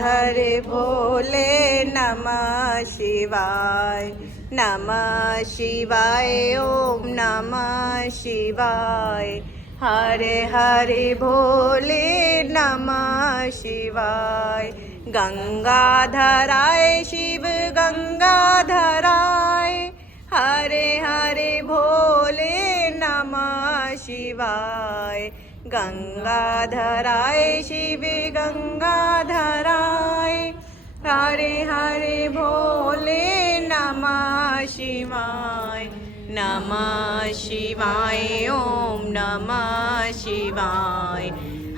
हरे भोले नमः शिवाय। नमः शिवाय ओम नमः शिवाय। हरे हरे भोले नमः शिवाय। गंगाधराय शिव गंगाधराय। हरे हरे भोले नमः शिवाय। गंगाधराय शिव गंगाधराय। हरे हरे भोले नमः शिवाय। नमः शिवाय ओम नमः शिवाय।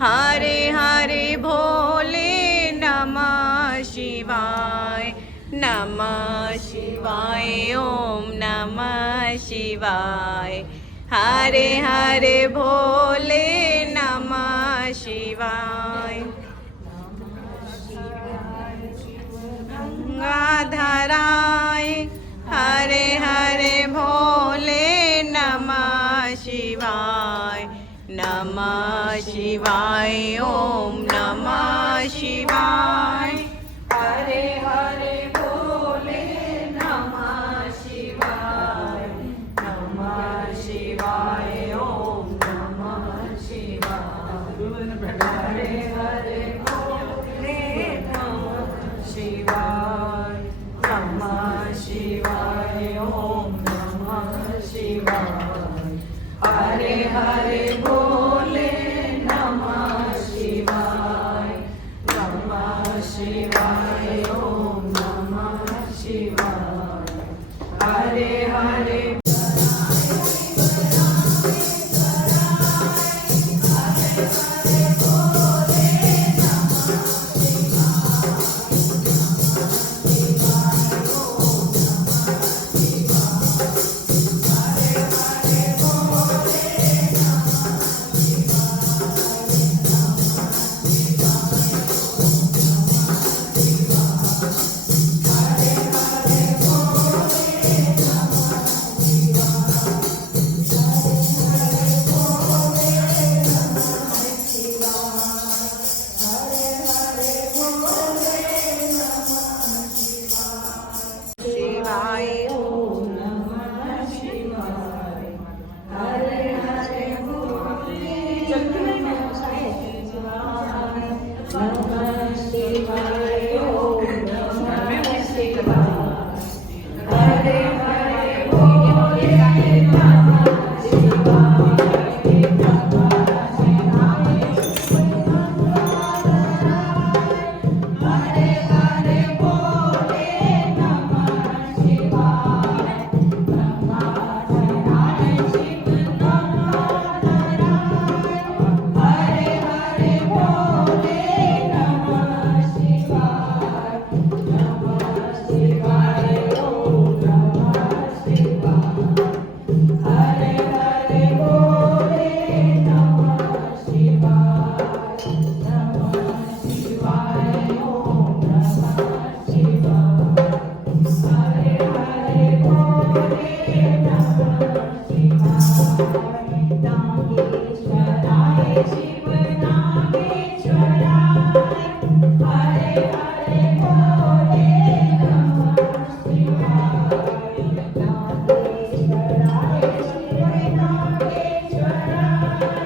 हरे हरे भोले नमः शिवाय। नमः शिवाय ओम नमः शिवाय। हरे हरे भोले नमः शिवाय। गंगाधराय हरे हरे भोले नमः शिवाय। नमः शिवाय ओम नमः शिवाय। हरे हरे भोले नमः शिवाय। नमः शिवाय ओम नमः शिवाय। हरे हरे भोले नमः शिवाय। नमः शिवाय ओम नमः शिवाय। हरे हरे भोले नमः शिवाय। नमः शिवाय ओम नमः शिवाय। हरे हरे शिवाय ओम नमः शिवाय। हरे हरे भोले नमः शिवाय। नमः शिवाय ओम नमः शिवाय। हरे हरे भोले नमः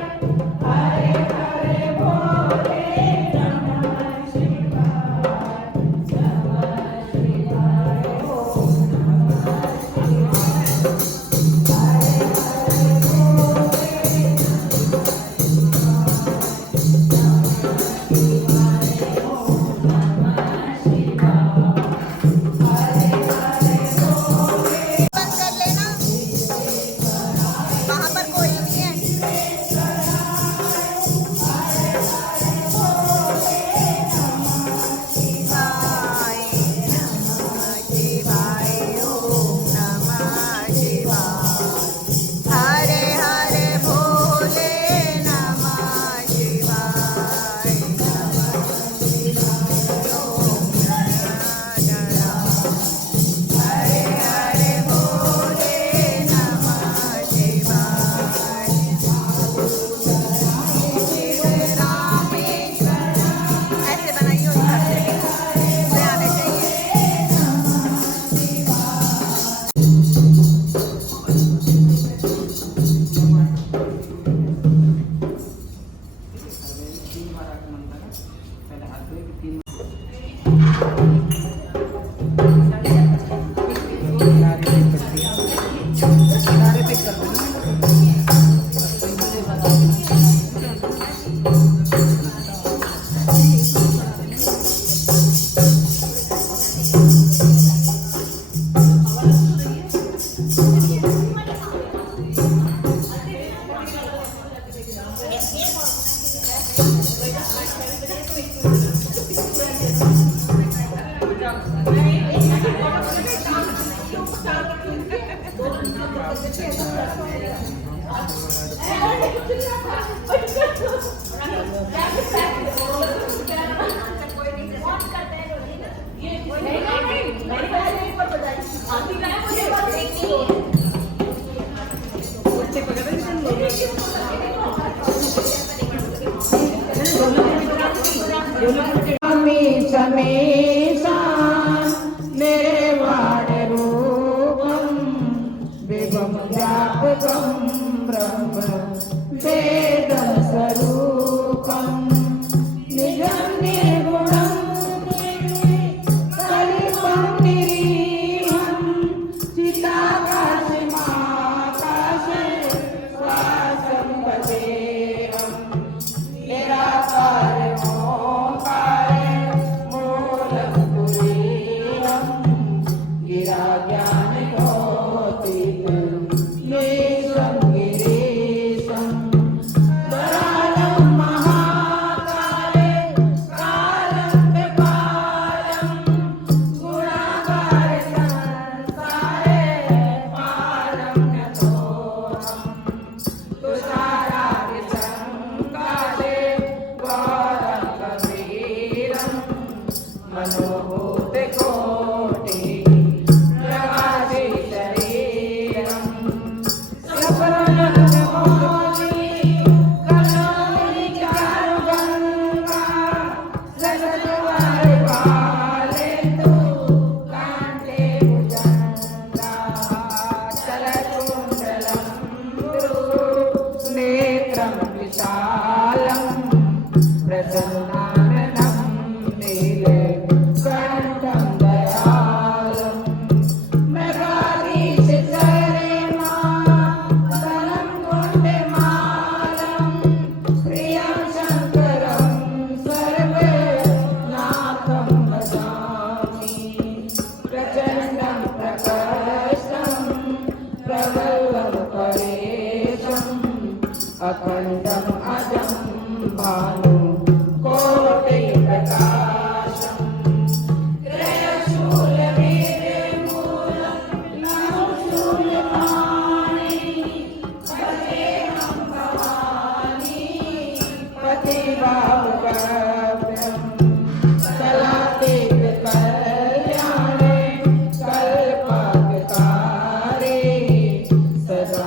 शिवाय। हरे हरे भोले समेशा मेरे वाणरूपं विभं व्यापकं ब्रह्म वेदं स्वरूपं निजं निर्गुणं कलिपं निरीहं चिदाकाशमाकाशे श्वासं वदेहं निराकार अखंडम अजम भानु कोटि प्रकाशम त्रयशूलवेदमूलं नमोशूलपाणि पतेहं भवानी पतिभावुकभ्यं चलाते कल्याणे कल्पकतारे सदा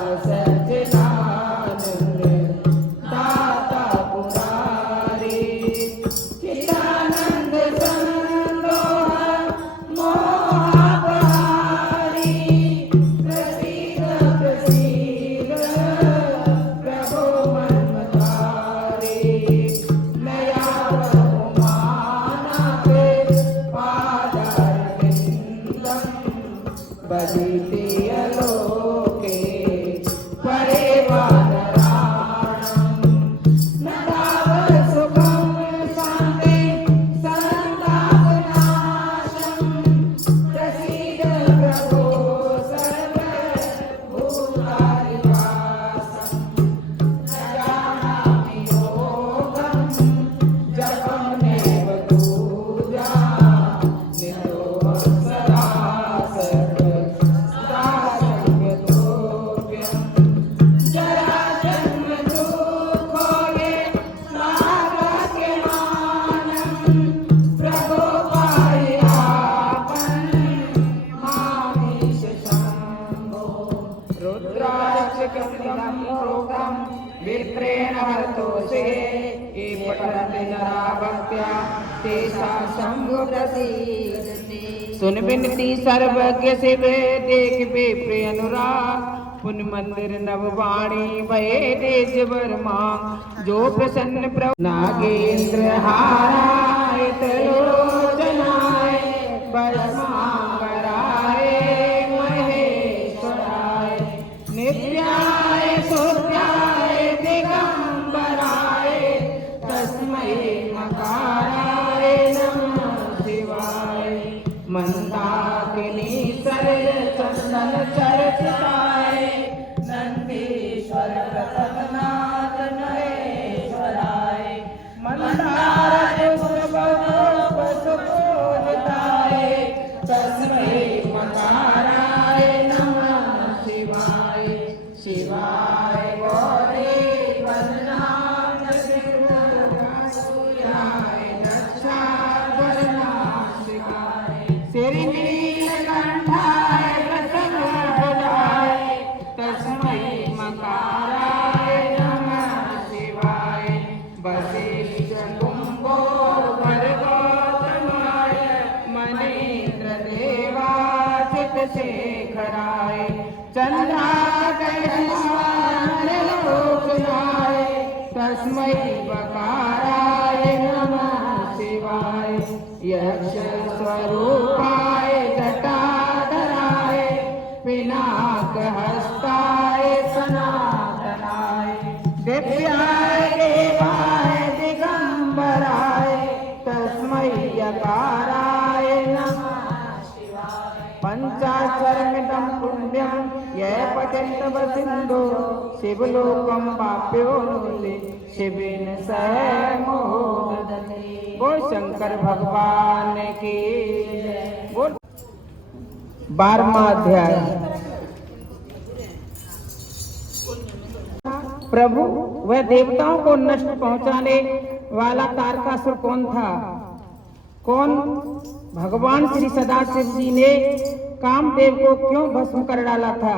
विप्रेण हर्तोषे ये पठन्ति नरा भक्त्या तेषां शम्भो प्रसीदते। सुन विनती सर्वज्ञ शिव देख विप्र अनुराग पुण्य मंदिर नववाणी भये तेज वर्मा जो प्रसन्न प्रभु नागेंद्र हाराय त्रिलोचनाय चंद्रशेखराय चंद्राकरलोचनाय तस्मै बकाराय नमः शिवाय यक्ष स्वरूपाय जटाधराय पिनाकहस्ताय सनातनाय दिव्याय देवाय दिगंबराय तस्मै यकाराय नमः शिवाय पंचाक्षरमिदं पुण्यं ये पठन्त वसिन्धो शिवलोकं वाप्यो नुते शिवेन सह मोदते। बोल शंकर भगवान की जय। बोल 12वां अध्याय। प्रभु वह देवताओं को नष्ट पहुंचाने वाला तारकासुर कौन था? कौन? भगवान श्री सदाशिव जी ने कामदेव को क्यों भस्म कर डाला था?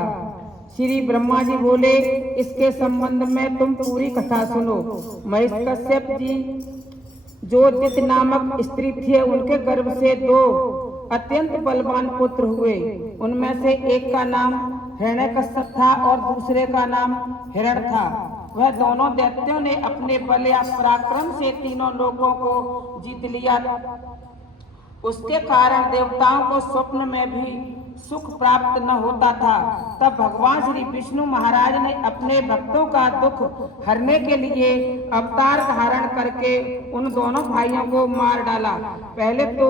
श्री ब्रह्मा जी बोले, इसके संबंध में तुम पूरी कथा सुनो। महेश कश्यप जी जो दिति नामक स्त्री थी, उनके गर्भ से 2 अत्यंत बलवान पुत्र हुए। उनमें से एक का नाम हिरण्यकश्यप था और दूसरे का नाम हिरण था। वह दोनों दैत्यों ने अपने बल या पराक्रम से तीनों लोगों को जीत लिया। उसके कारण देवताओं को स्वप्न में भी सुख प्राप्त न होता था। तब भगवान श्री विष्णु महाराज ने अपने भक्तों का दुख हरने के लिए अवतार धारण करके उन दोनों भाइयों को मार डाला। पहले तो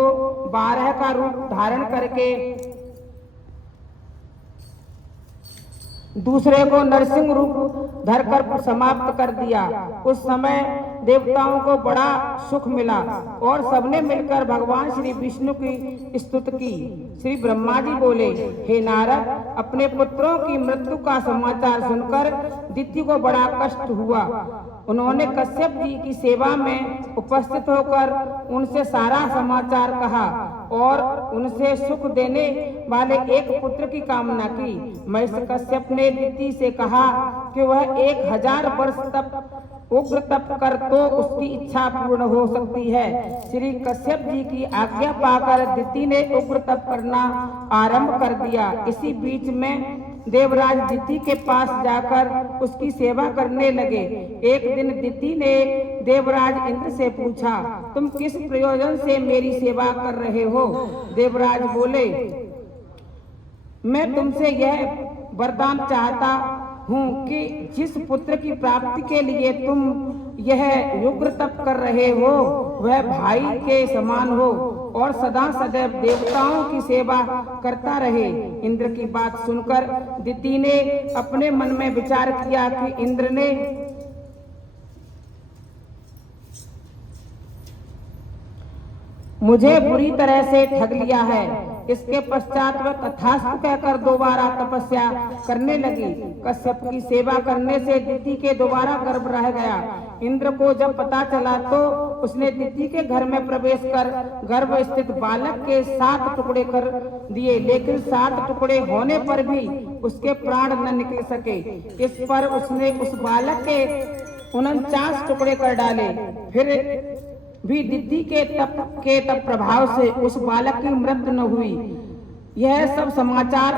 12 का रूप धारण करके दूसरे को नरसिंह रूप धरकर समाप्त कर दिया। उस समय देवताओं को बड़ा सुख मिला और सबने मिलकर भगवान श्री विष्णु की स्तुति की। श्री ब्रह्मा जी बोले, हे नारद, अपने पुत्रों की मृत्यु का समाचार सुनकर दिति को बड़ा कष्ट हुआ। उन्होंने कश्यप जी की सेवा में उपस्थित होकर उनसे सारा समाचार कहा और उनसे सुख देने वाले एक पुत्र की कामना की। महेश कश्यप ने दिति से कहा कि वह 1000 वर्ष तक उग्र तप कर तो उसकी इच्छा पूर्ण हो सकती है। श्री कश्यप जी की आज्ञा पाकर दिति ने उग्र तप करना आरंभ कर दिया। इसी बीच में देवराज दिति के पास जाकर उसकी सेवा करने लगे। एक दिन दिति ने देवराज इंद्र से पूछा, तुम किस प्रयोजन से मेरी सेवा कर रहे हो? देवराज बोले, मैं तुमसे यह वरदान चाहता हूँ कि जिस पुत्र की प्राप्ति के लिए तुम यह उग्र तप कर रहे हो वह भाई के समान हो और सदा सदैव देवताओं की सेवा करता रहे। इंद्र की बात सुनकर दिति ने अपने मन में विचार किया कि इंद्र ने मुझे बुरी तरह से ठग लिया है। इसके पश्चात वह तथास्तु कहकर दोबारा तपस्या करने लगी। कश्यप की सेवा करने से दिति के दोबारा गर्भ रह गया। इंद्र को जब पता चला तो उसने दिति के घर में प्रवेश कर गर्भ स्थित बालक के 7 टुकड़े कर दिए, लेकिन 7 टुकड़े होने पर भी उसके प्राण न निकल सके। इस पर उसने उस बालक के 49 टुकड़े कर डाले। फिर भी दिति के तप प्रभाव से उस बालक की मृत्यु न हुई। यह सब समाचार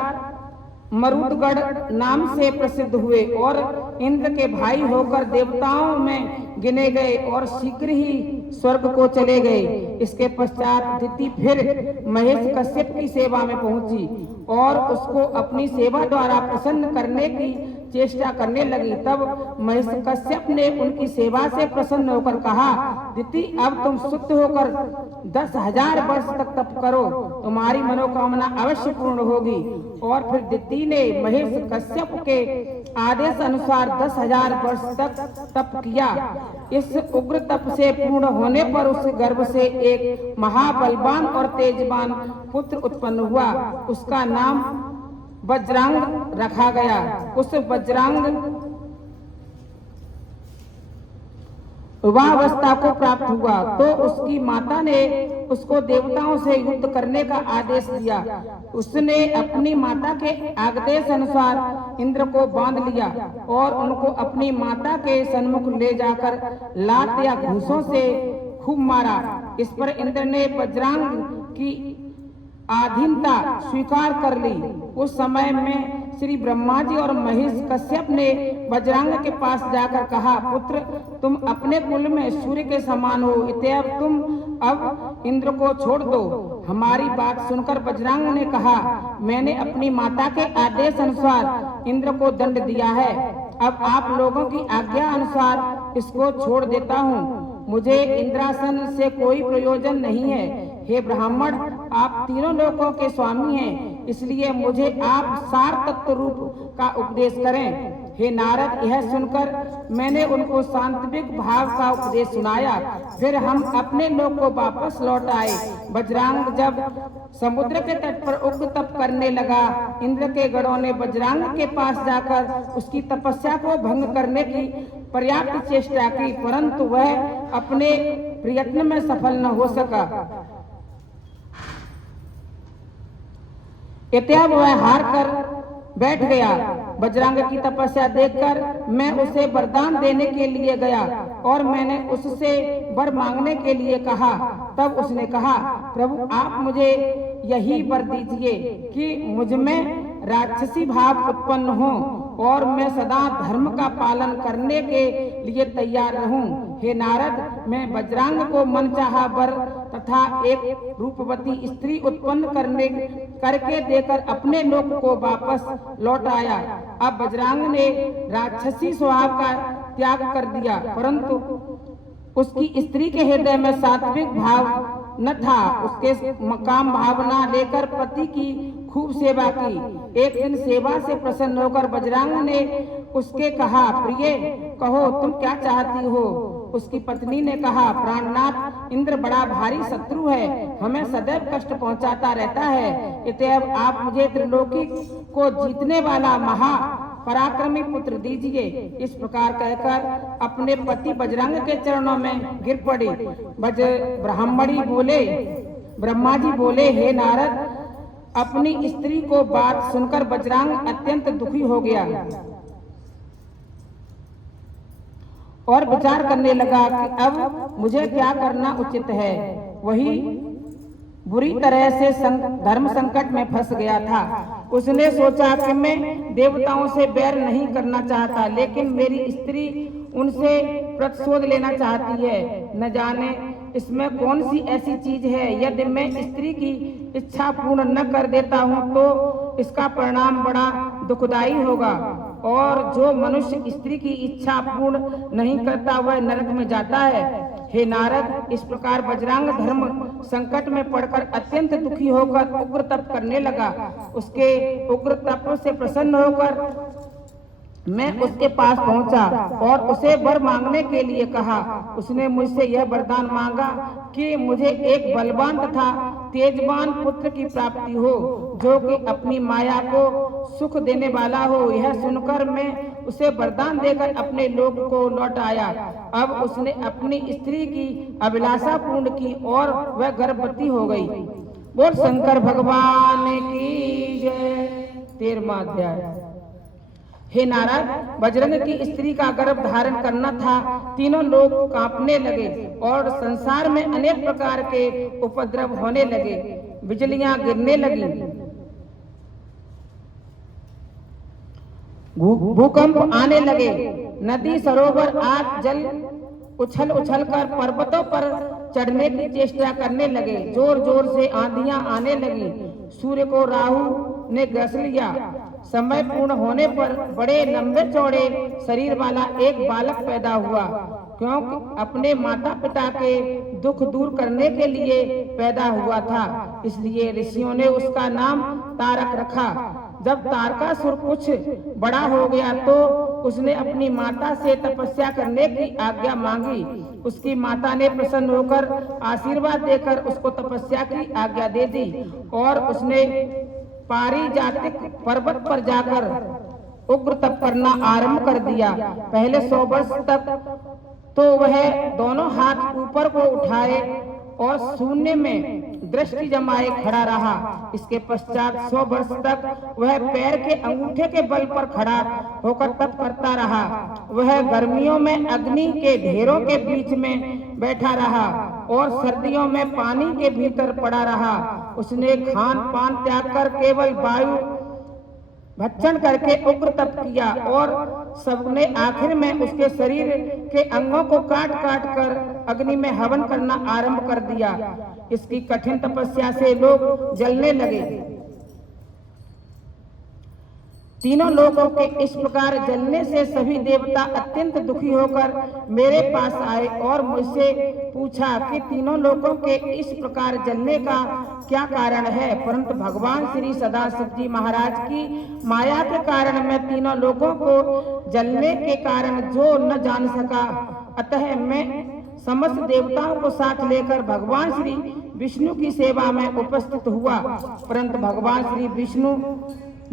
मरुदगढ़ नाम से प्रसिद्ध हुए और इंद्र के भाई होकर देवताओं में गिने गए और शीघ्र ही स्वर्ग को चले गए। इसके पश्चात दिति फिर महेश कश्यप की सेवा में पहुंची और उसको अपनी सेवा द्वारा प्रसन्न करने की चेष्टा करने लगी। तब महेश कश्यप ने उनकी सेवा से प्रसन्न होकर कहा, दिति, अब तुम शुद्ध होकर 10,000 वर्ष तक तप करो, तुम्हारी मनोकामना अवश्य पूर्ण होगी। और फिर दिति ने महेश कश्यप के आदेश अनुसार 10,000 वर्ष तक तप किया। इस उग्र तप से पूर्ण होने पर उस गर्भ से एक महाबलवान और तेजवान पुत्र उत्पन्न हुआ। उसका नाम वज्रांग रखा गया। उस वज्रांग युवावस्था को प्राप्त हुआ तो उसकी माता ने उसको देवताओं से युद्ध करने का आदेश दिया। उसने अपनी माता के आदेश अनुसार इंद्र को बांध लिया और उनको अपनी माता के सन्मुख ले जाकर लात या घूंसों से खूब मारा। इस पर इंद्र ने वज्रांग की अधीनता स्वीकार कर ली। उस समय में श्री ब्रह्मा जी और महेश कश्यप ने बजरंग के पास जाकर कहा, पुत्र तुम अपने कुल में सूर्य के समान हो, अतएव तुम अब इंद्र को छोड़ दो। हमारी बात सुनकर बजरंग ने कहा, मैंने अपनी माता के आदेश अनुसार इंद्र को दंड दिया है, अब आप लोगों की आज्ञा अनुसार इसको छोड़ देता हूँ। मुझे इंद्रासन से कोई प्रयोजन नहीं है। हे ब्राह्मण, आप तीनों लोकों के स्वामी हैं, इसलिए मुझे आप सार तत्व रूप का उपदेश करें। हे नारद, यह सुनकर मैंने उनको सांत्विक भाव का उपदेश सुनाया। फिर हम अपने लोक को वापस लौट आए। बजरंग जब समुद्र के तट पर उग्र तप करने लगा, इंद्र के गणों ने बजरंग के पास जाकर उसकी तपस्या को भंग करने की पर्याप्त चेष्टा की, परंतु वह अपने प्रयत्न में सफल न हो सका। अतएव वह हार कर बैठ गया। बजरंग की तपस्या देखकर मैं उसे वरदान देने के लिए गया और मैंने उससे वर मांगने के लिए कहा। तब उसने कहा, प्रभु आप मुझे यही वर दीजिए कि मुझ में राक्षसी भाव उत्पन्न हो और मैं सदा धर्म का पालन करने के लिए तैयार रहूं। हे नारद, मैं बजरंग को मनचाहा वर तथा एक रूपवती स्त्री उत्पन्न करके देकर अपने लोक को वापस लौट आया। अब बजरंग ने राक्षसी स्वभाव का त्याग कर दिया, परंतु उसकी स्त्री के हृदय में सात्विक भाव न था। उसके मकाम भावना लेकर पति की खूब सेवा की। एक दिन सेवा से प्रसन्न होकर बजरंग ने उसके कहा, प्रिय कहो तुम क्या चाहती हो। उसकी पत्नी ने कहा, प्राणनाथ, इंद्र बड़ा भारी शत्रु है, हमें सदैव कष्ट पहुंचाता रहता है, अतएव आप मुझे त्रिलोकी को जीतने वाला महा पराक्रमी पुत्र दीजिए। इस प्रकार कहकर अपने पति बजरंग के चरणों में गिर पड़ी। ब्रह्मा जी बोले, हे नारद, अपनी स्त्री को बात सुनकर बजरंग अत्यंत दुखी हो गया और विचार करने लगा कि अब मुझे क्या करना उचित है। वही बुरी तरह से धर्म संकट में फंस गया था। उसने सोचा कि मैं देवताओं से बैर नहीं करना चाहता, लेकिन मेरी स्त्री उनसे प्रतिशोध लेना चाहती है। न जाने इसमें कौन सी ऐसी चीज है, यदि मैं स्त्री की इच्छा पूर्ण न कर देता हूँ तो इसका परिणाम बड़ा दुखदायी होगा, और जो मनुष्य स्त्री की इच्छा पूर्ण नहीं करता वह नरक में जाता है। हे नारद, इस प्रकार बजरंग धर्म संकट में पड़कर अत्यंत दुखी होकर उग्र तप करने लगा। उसके उग्र तप से प्रसन्न होकर मैं उसके पास पहुंचा और उसे वर मांगने के लिए कहा। उसने मुझसे यह वरदान मांगा कि मुझे एक बलवान तथा तेजवान पुत्र की प्राप्ति हो, जो कि अपनी माया को सुख देने वाला हो। यह सुनकर मैं उसे वरदान देकर अपने लोक को लौट आया। अब उसने अपनी स्त्री की अभिलाषा पूर्ण की और वह गर्भवती हो गई। बोल शंकर भगवान की जय। 13वां अध्याय। हे नारद, बजरंग की स्त्री का गर्भ धारण करना था। तीनों लोग कांपने लगे और संसार में अनेक प्रकार के उपद्रव होने लगे। बिजलियां गिरने लगी, भूकंप आने लगे, नदी सरोवर आग जल उछल उछल कर पर्वतों पर चढ़ने की चेष्टा करने लगे। जोर जोर से आंधियां आने लगी। सूर्य को राहु ने ग्रस लिया। समय पूर्ण होने पर बड़े लंबे चौड़े शरीर वाला एक बालक पैदा हुआ, क्योंकि अपने माता पिता के दुख दूर करने के लिए पैदा हुआ था, इसलिए ऋषियों ने उसका नाम तारक रखा। जब तारकासुर कुछ बड़ा हो गया तो उसने अपनी माता से तपस्या करने की आज्ञा मांगी। उसकी माता ने प्रसन्न होकर आशीर्वाद देकर उसको तपस्या की आज्ञा दे दी और उसने पारिजातिक पर्वत पर जाकर उग्र तप करना आरंभ कर दिया। पहले 100 वर्ष तक तो वह दोनों हाथ ऊपर को उठाए और शून्य में दृष्टि जमाए खड़ा रहा। इसके पश्चात 100 वर्ष तक वह पैर के अंगूठे के बल पर खड़ा होकर तप करता रहा। वह गर्मियों में अग्नि के ढेरों के बीच में बैठा रहा और सर्दियों में पानी के भीतर पड़ा रहा। उसने खान पान त्याग कर केवल वायु भक्षण करके उग्र तप किया और सबने आखिर में उसके शरीर के अंगों को काट काट कर अग्नि में हवन करना आरंभ कर दिया। इसकी कठिन तपस्या से लोग जलने लगे। तीनों लोगों के इस प्रकार जलने से सभी देवता अत्यंत दुखी होकर मेरे पास आए और मुझसे पूछा कि तीनों लोगों के इस प्रकार जलने का क्या कारण है। परंतु भगवान श्री सदाशिव जी महाराज की माया के कारण मैं तीनों लोगों को जलने के कारण जो न जान सका। अतः मैं समस्त देवताओं को साथ लेकर भगवान श्री विष्णु की सेवा में उपस्थित हुआ। परंतु भगवान श्री विष्णु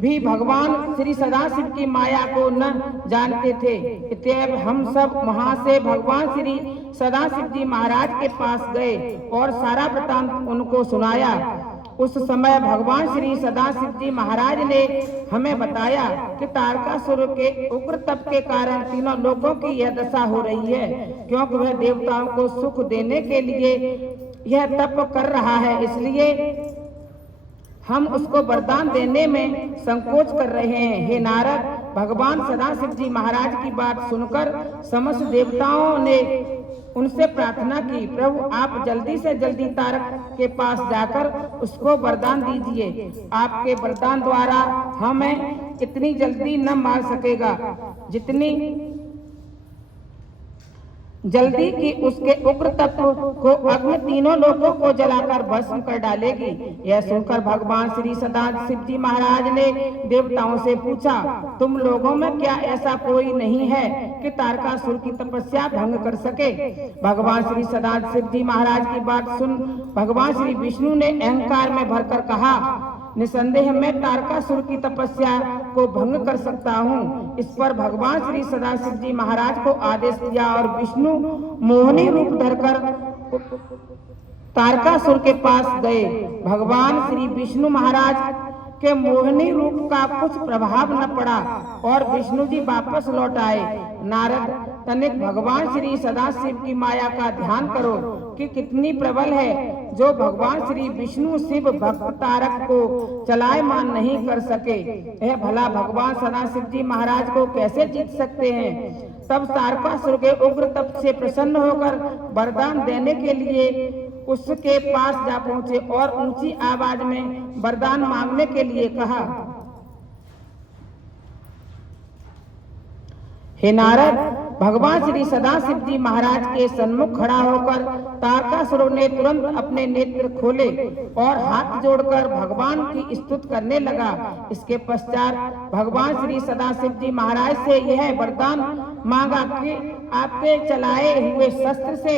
भी भगवान श्री सदाशिव की माया को न जानते थे। इतएव हम सब वहां से भगवान श्री सदाशिव जी महाराज के पास गए और सारा वृतांत उनको सुनाया। उस समय भगवान श्री सदाशिव जी महाराज ने हमें बताया कि तारकासुर के उग्र तप के कारण तीनों लोगों की यह दशा हो रही है, क्योंकि वह देवताओं को सुख देने के लिए यह तप कर रहा है। इसलिए हम उसको वरदान देने में संकोच कर रहे हैं। हे नारद, भगवान सदाशिव जी महाराज की बात सुनकर समस्त देवताओं ने उनसे प्रार्थना की, प्रभु आप जल्दी से जल्दी तारक के पास जाकर उसको वरदान दीजिए। आपके वरदान द्वारा हमें इतनी जल्दी न मार सकेगा जितनी जल्दी की उसके उग्र तत्व को अग्नि तीनों लोगों को जलाकर भस्म कर डालेगी। यह सुनकर भगवान श्री सदाशिव जी महाराज ने देवताओं से पूछा, तुम लोगों में क्या ऐसा कोई नहीं है कि तारकासुर की तपस्या भंग कर सके। भगवान श्री सदाशिव जी महाराज की बात सुन भगवान श्री विष्णु ने अहंकार में भरकर कहा, निसंदेह मैं तारकासुर की तपस्या को भंग कर सकता हूँ। इस पर भगवान श्री सदाशिव जी महाराज को आदेश दिया और विष्णु मोहिनी रूप धरकर तारकासुर के पास गए। भगवान श्री विष्णु महाराज के मोहिनी रूप का कुछ प्रभाव न पड़ा और विष्णु जी वापस लौट आए। नारद, तनिक भगवान श्री सदाशिव की माया का ध्यान करो कि कितनी प्रबल है, जो भगवान श्री विष्णु शिव भक्त तारक को चलायमान नहीं कर सके। यह भला भगवान सदाशिव जी महाराज को कैसे जीत सकते हैं। तब तारकासुर के उग्र तप से प्रसन्न होकर वरदान देने के लिए उसके पास जा पहुंचे और ऊंची आवाज में वरदान मांगने के लिए कहा, हे नारद, भगवान श्री सदाशिव जी महाराज के सन्मुख खड़ा होकर तारकासुर ने तुरंत अपने नेत्र खोले और हाथ जोड़कर भगवान की स्तुति करने लगा। इसके पश्चात भगवान श्री सदाशिव जी महाराज से यह वरदान मांगा कि आपके चलाए हुए शस्त्र से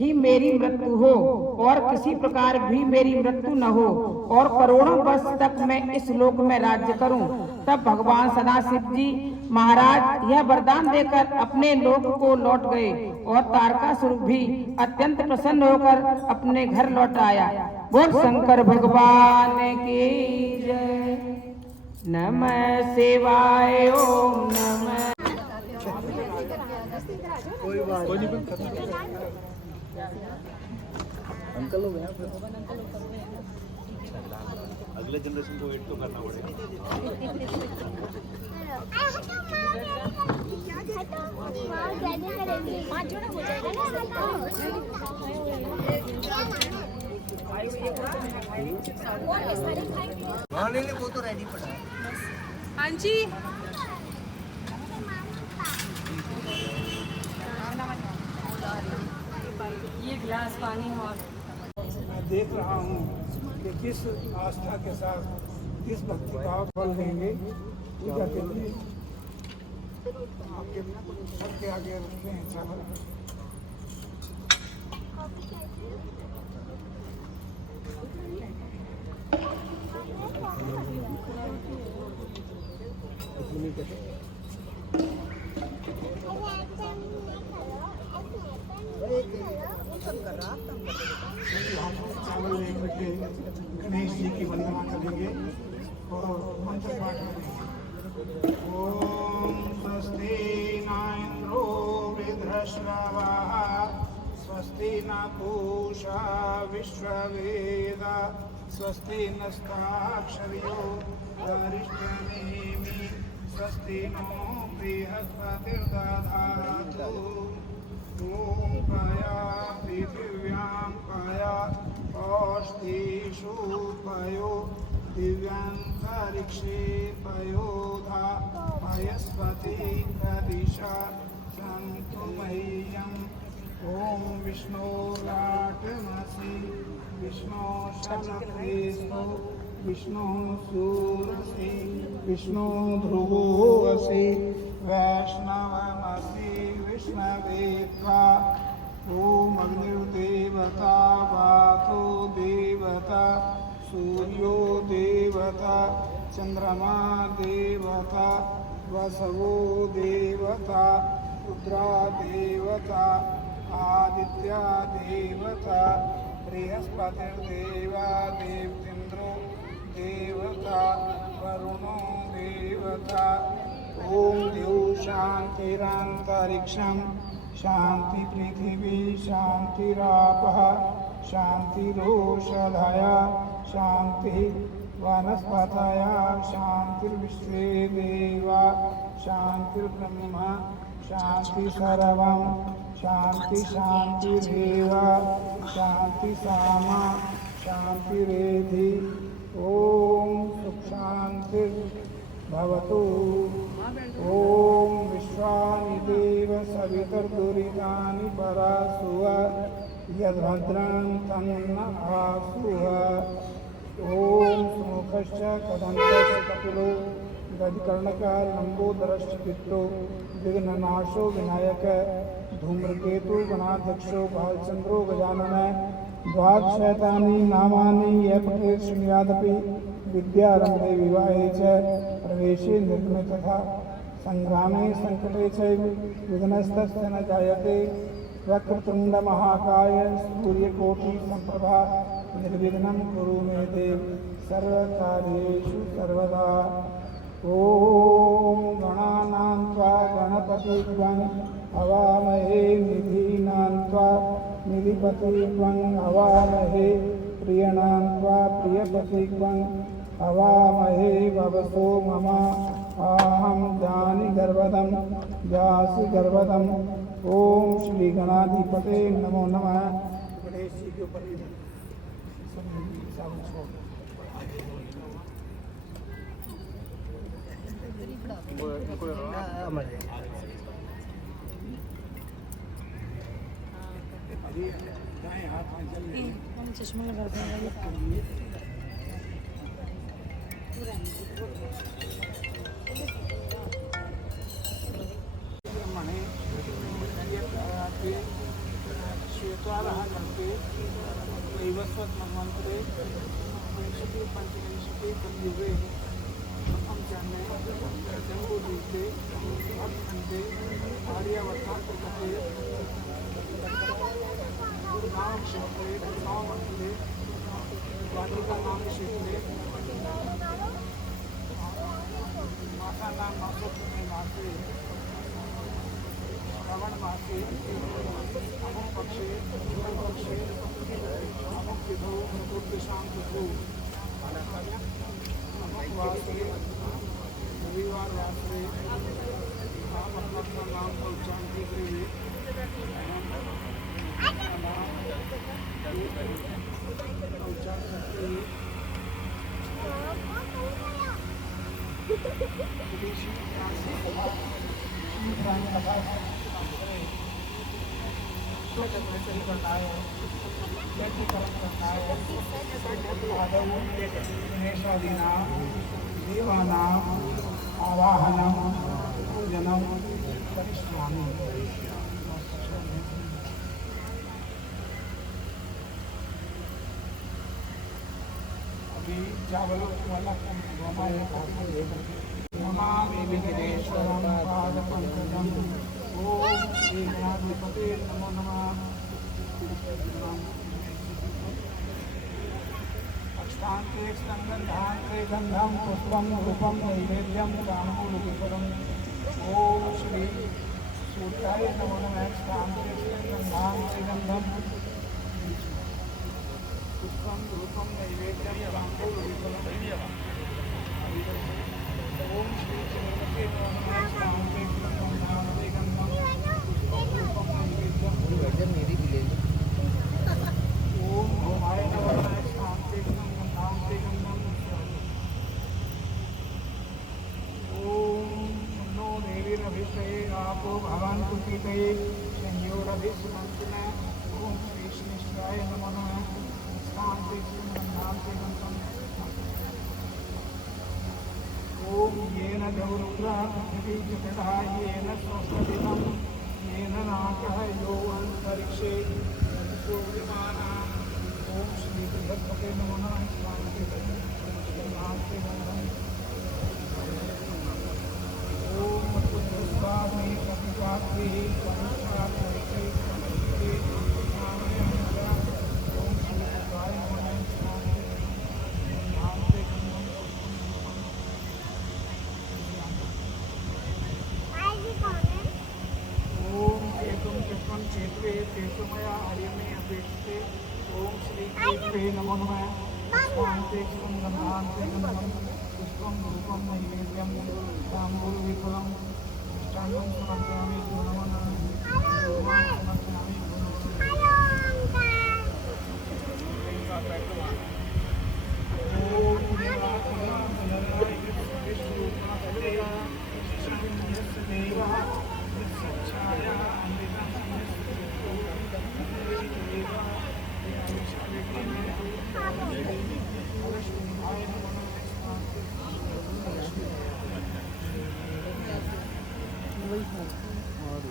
ही मेरी मृत्यु हो और किसी प्रकार भी मेरी मृत्यु न हो और करोड़ों वर्ष तक मैं इस लोक में राज्य करूं। तब भगवान सदाशिव जी महाराज यह वरदान देकर अपने लोक को लौट गए और तारकासुर भी अत्यंत प्रसन्न होकर अपने घर लौट आया। बोल शंकर भगवान की जय। नमः शिवाय। ओम नमः। अंकल हो गया अगले जनरेशन को वेट तो करना पड़ेगा। वो तो रेडी पड़ा। हाँ जी, ये गिलास पानी और मैं देख रहा हूँ कि किस आस्था के साथ किस भक्ति भाव फल देंगे पूजा के लिए। आपके सबके आगे रखते हैं चावल। चावल ले करके गणेश जी की वंदना करेंगे और मंत्र पाठ करेंगे। ओम स्वस्ति न इंद्रो वृद्धश्रवाः स्वस्ति न पूषा विश्ववेदा स्वस्ति नस्ताक्षर्यो अरिष्टनेमि स्वस्ति नो बृहस्पतिर्दधातु ॐ पया पृथिव्यां पया औषधीषु पयो दिव्यान्तरिक्षे पयोधा पयस्पति प्रदिशा सन्तु मह्यम् ॐ विष्णोराटमसि विष्णो शनक्रिस्तो विष्णु सूरसि विष्णु ध्रुवोऽसि वैष्णवमसि विष्णवेत्वा ॐ अग्निर्देवता वातो देवता सूर्यो देवता चंद्रमा देवता वसवो देवता रुद्रा देवता आदित्या देवता बृहस्पतिर्देवा देवतेन्द्रो देवता वरुणो देवता ॐ द्यौः शान्तिरन्तरिक्षं शान्ति पृथिवी शान्तिरापः शान्तिरोषधया शान्तिः वनस्पतयः शान्तिर्विश्वे देवा शान्तिर्ब्रह्म शान्ति सर्वं शान्ति शान्तिरेव शान्ति सामा शान्तिरेधि ॐ सुख शान्तिर्भवतु ॐ विश्वानि देव सवितर्दुरितानि परासुव यद्भद्रं तन्न आसुव ॐ सुमुखश्च कदन्तश्च कपिलो गजकर्णकः लम्बोदरश्च चित्तो विघ्ननाशो विनायक धूम्रकेतु गणाध्यक्षो भालचन्द्रो गजानन द्वादशैतानि नामानि यः पठेत् शृणुयादपि विद्यारम्भे विवाहे च प्रवेशे निर्गमे तथा संग्रामे संकटे च विघ्नस्तस्य न जायते वक्रतुण्डमहाकाय सूर्यकोटिसम्प्रभा निर्विघ्नं कुरु मे देव सर्वकार्येषु सर्वदा ॐ गणानां त्वा गणपतित्वं हवामहे निधीनां त्वा निधिपतित्वं हवामहे प्रियणां त्वा प्रियपतित्वं हवामहे भवसो मम आहं जानि गर्वदं जासि गर्वदम् ओम श्री गणाधिपते नमो नमः। गणेश जी के ऊपर दाएं हाथ में जल चश्मा लगा देंगे श्वेतारः करते वैवस्वत मन्वन्तरे पंचशती पंचविंशति कलियुगे प्रथम जन्मे जम्बूद्वीपे भक्तखण्डे आर्यावर्तान्तर्गते गुरुनाम क्षेत्रे गुरुनामण्डले वाटिकानाम क्षेत्रे मासानां मासोत्तमे मासे श्रवण मासे अमुक पक्षे शुक्ल पक्षे अमुक विधो चतुर्दशां तिथौ अमुक वासरे रविवार वासरे हम अपना नाम का उच्चारण करते हुए उच्चारण करते हुए विदेशी करना है गणेशादीनां देवानां आवाहनं पूजनं करिष्यामि। अभी चावल वाला नमामि विघ्नेश्वरं पादपङ्कजम् ॐ श्री गणाधिपते नमो नमः। अष्टाङ्गे स्तङ्गन्धान्ते गन्धं पुष्पं रूपं नैवेद्यं ताम्बूलपुष्पम् ॐ श्री सूर्याय नमो नमः शांति गंधां गंधम पुष्पं धूपं नैवेद्यं ताम्बूलफलं ओम श्री श्रीमते नमो नमः शांति गंधां गंधम पुष्पं धूपं नैवेद्यं मेरी भी ले लो। ओम भवाय नमो नमः शांति गंधां गंधम ओम नो देवीरभिषये आपो भवन्तु पीतये संयोरभिष्मन्तिना ओम श्री कृष्णाय नमो नमः शांति गंधां गंधम ओम येन गौरुद्रा पृथिवी जगदा येन स्वस्तितं येन नाकः यो अंतरिक्षे सूर्यमाना ओम श्री बृहस्पते नमो नमः शांति गंधां गंधम ओम पुत्रस्वामी प्रतिपात्रे परमेश्वरात्मके समर्पिते नामयंगा ओम श्री शिवाय नमः शांति गंधां गंधम ओम केतुं चक्रं क्षेत्रे केतुमया हरिमे अपेक्षते ओम श्री केतवे नमो नमः शांति गंधां गंधम पुष्पं धूपं नैवेद्यं ताम्बूलफलं मिष्टान्नं समर्पयामि नमो नमः समर्पयामि ओम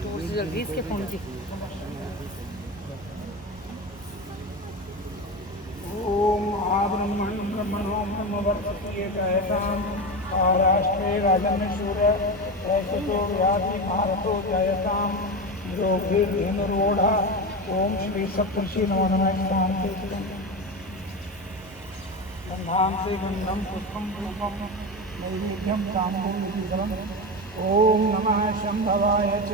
तो उससे जल्दी इसके फोन की ओम आब्रह्मण ब्रह्मणो ब्रह्मवर्षीय जयतां महाराष्ट्रे राजन्यशूर ऐसतो व्याधि भारतो जयतां योगिर्धनुरूढ़ा ओम श्री सप्तर्षि नमो नमः शांति गंधां से गंधम पुष्पं धूपं नैवेद्यं ताम्बूलफलं ओम नमः शंभवाय च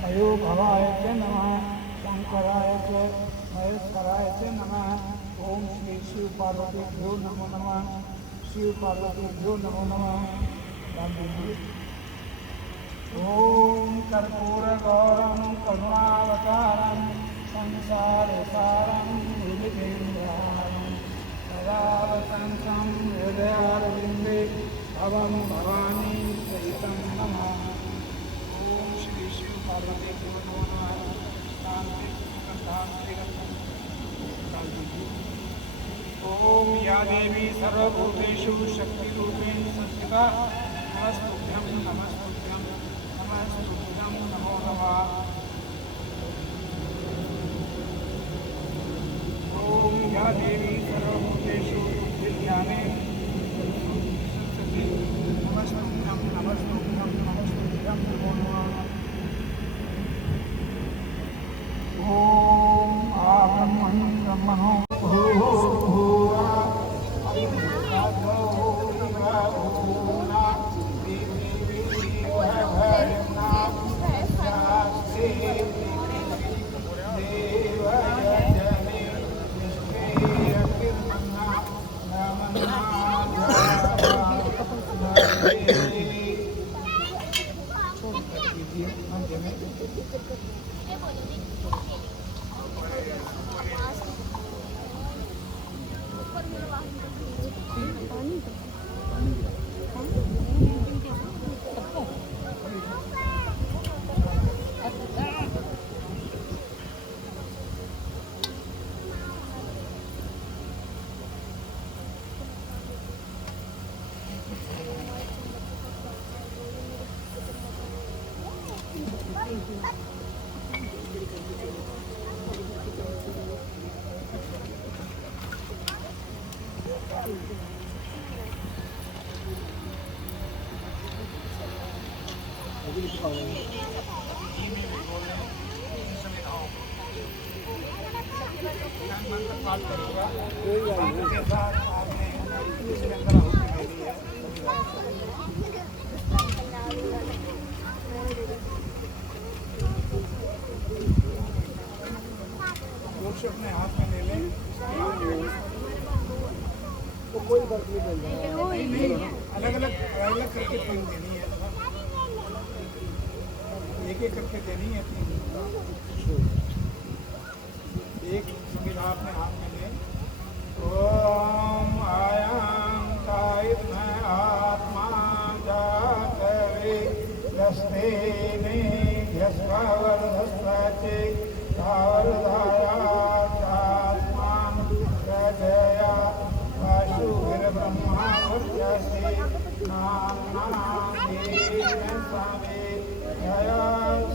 मयोभवाय च नमः शंकराय च महेश्वराय च नमः ओम श्री शिव पार्वतीभ्यो नमो नमः शिव पार्वतीभ्यो नमो नमः ओम कर्पूर गौरम करुणावतारम संसार सारम भुजगेन्द्रहारम सदा वसन्तं हृदयारविन्दे भवं भवानी सहितं नमः ओम श्री शिव पार्वतीभ्यो नमो नमः शांति गंधां ओम या देवी सर्वभूतेषु शक्तिरूपेण संस्थिता नमस्तुभ्यं नमस्तुभ्यं नमस्तुभ्यं नमो नमः ओम या देवी सर्वभूतेषु बुद्धिज्ञाने संस्थिता नमस्तुभ्यं नमस्तुभ्यं नमस्तुभ्यं नमो नमः ओम आब्रह्मण ब्रह्मणो अलग अलग करके 3 देनी है, एक एक करके देनी है 3। एक संविधा अपने हाथ में ले। ओम आयाम कायिद्मय आत्मा जातवे दस्ते ने यस्वावरधस्ते तावरधाया चात्मां प्रजया वासुभिर्ब्रह्मा वर्चसे नाम्ना देवेन स्वामे जया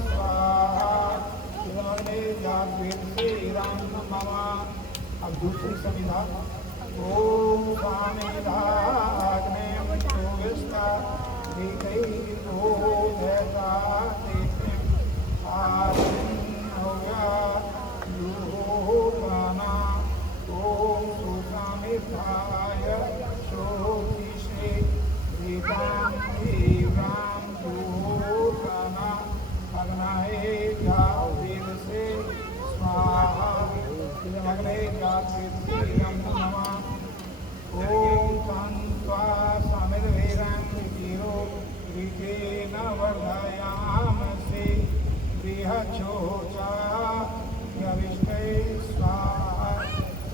स्वाहा इदमग्ने जातवेदसे इदं मम। अब दूसरी संविधा। ओम स्वामिधाग्ने चोविष्टा रीतैर्गो धैता तेत्रिं आत्मन्यव्या युहोकाना। ओम सुसामिधाय शोभिषे रीतां देवां युहोकाना अग्नाय जावेदसे स्वाहा इदमग्ने जातवेदसे इदं मम। ओम तन्त्वा समिधवेदं वीरो ऋतेन वर्धयामसि बृहच्छोचा यविष्टे स्वाहा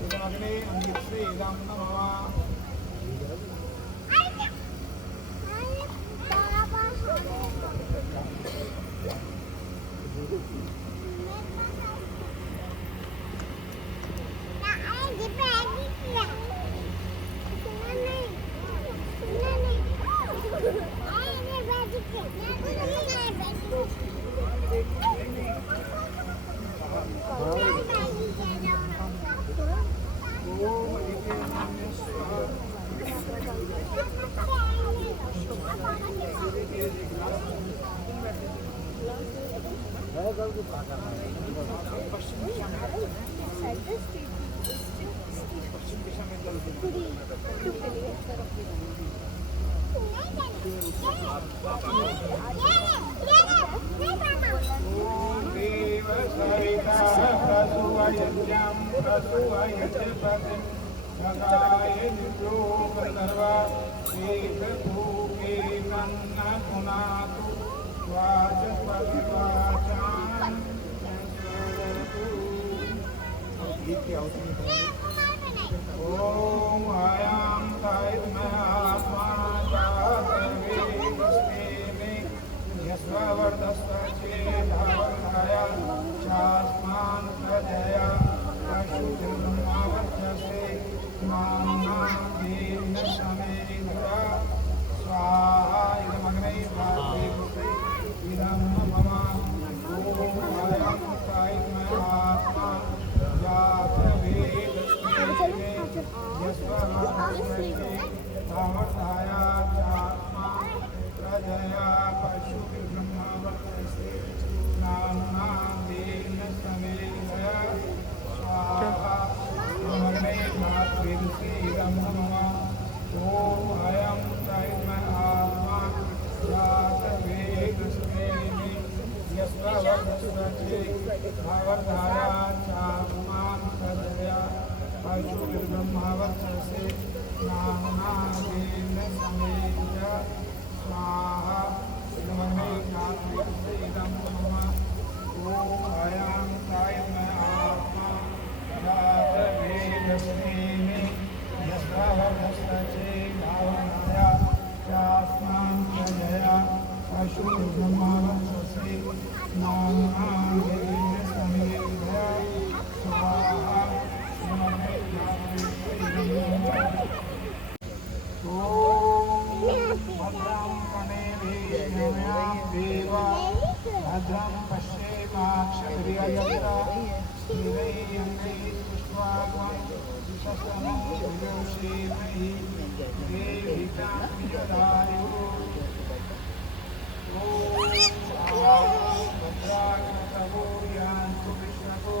इदमग्ने अमृतसे इदं मम। ओम आयाम कायिद्मय आत्मा जातवे दस्ते मे यस्वावरधस्ते धावधाया चास्मान् प्रजया वासुभिर्ब्रह्मा वर्चसे नाम्ना देवेन स्वामेधया स्वाहा इदमग्ने जातवेदसे इदं मम। ओम आयाम कायिद्मय आत्मा जातवे दस्ते मे यस्वावरधस्ते धावधाया चास्मान् प्रजया वासुभिर्ब्रह्मा वर्चसे नाम्ना देवेन स्वामेधया स्वाहा इदमग्ने जातवेदसे इदं मम। ओम अयं कायिद्मय आत्मा जातवे दस्ते मे यस्वावरधस्ते धावधाया चास्मान् प्रजया वासुभिर्ब्रह्मा वर्चसे नाम्ना देवेन स्वामेधया स्वाहा इदमग्ने जातवेदसे इदं मम। ओम अयं कायिद्मय आत्मा जातवे दस्ते मे यस्वावरधस्ते धावधाया चास्मान् प्रजया वासुभिर्ब्रह्मा वर्चसे नाम्ना देवेन स्वामेधया स्वाहा इदमग्ने जातवेदसे इदं मम। ओम भद्रं कर्णेभिर्यजत्रां देवा भद्रं पश्येमाक्षभिर्यजत्रा स्थिरैरङ्गैः पुष्पाणि शस्त्रं विदुषीमहि देविकां यदायुः। ओम भद्राग्रतभूयान्तु विष्णवो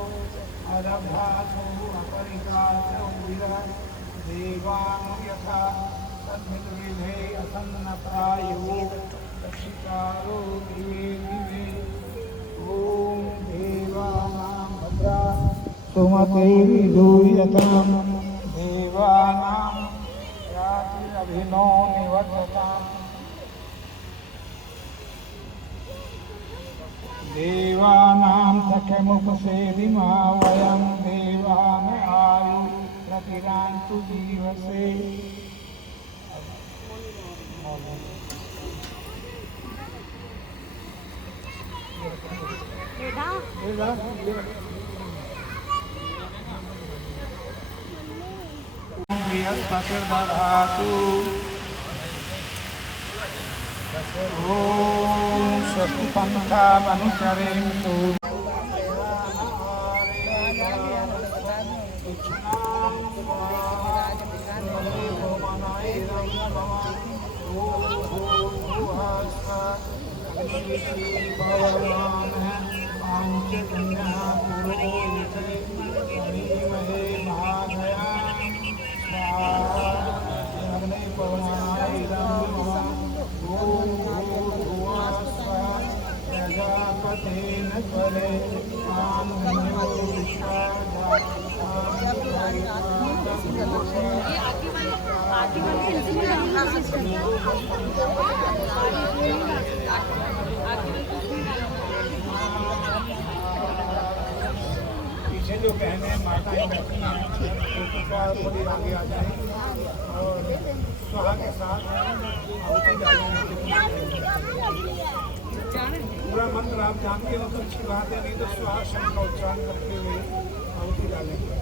अदभासो अपरिकासो विदः देवान् यथा तद्विदुर्विधे असन्नप्रायो रक्षितारो दिवे दिवे। ओम देवानां भद्रा सुमते विदूयतां देवानां अभिनो निवर्तताम् देवानां सख्यमुपसेविमा वयं देवान आयु प्रतिरान्तु जीवसे। बृहस्पतिर्दधातु ॐ स्वस्ति पन्थामनुसरेन्तु पीछे जो बहने माताएं बैठी हैं थोड़ी आगे आ जाए और स्वाहा के साथ पूरा मंत्र आप जानते हो तो अच्छी बात है, नहीं तो स्वाहा शब्द का उच्चारण करते हुए आहुति डालेंगे।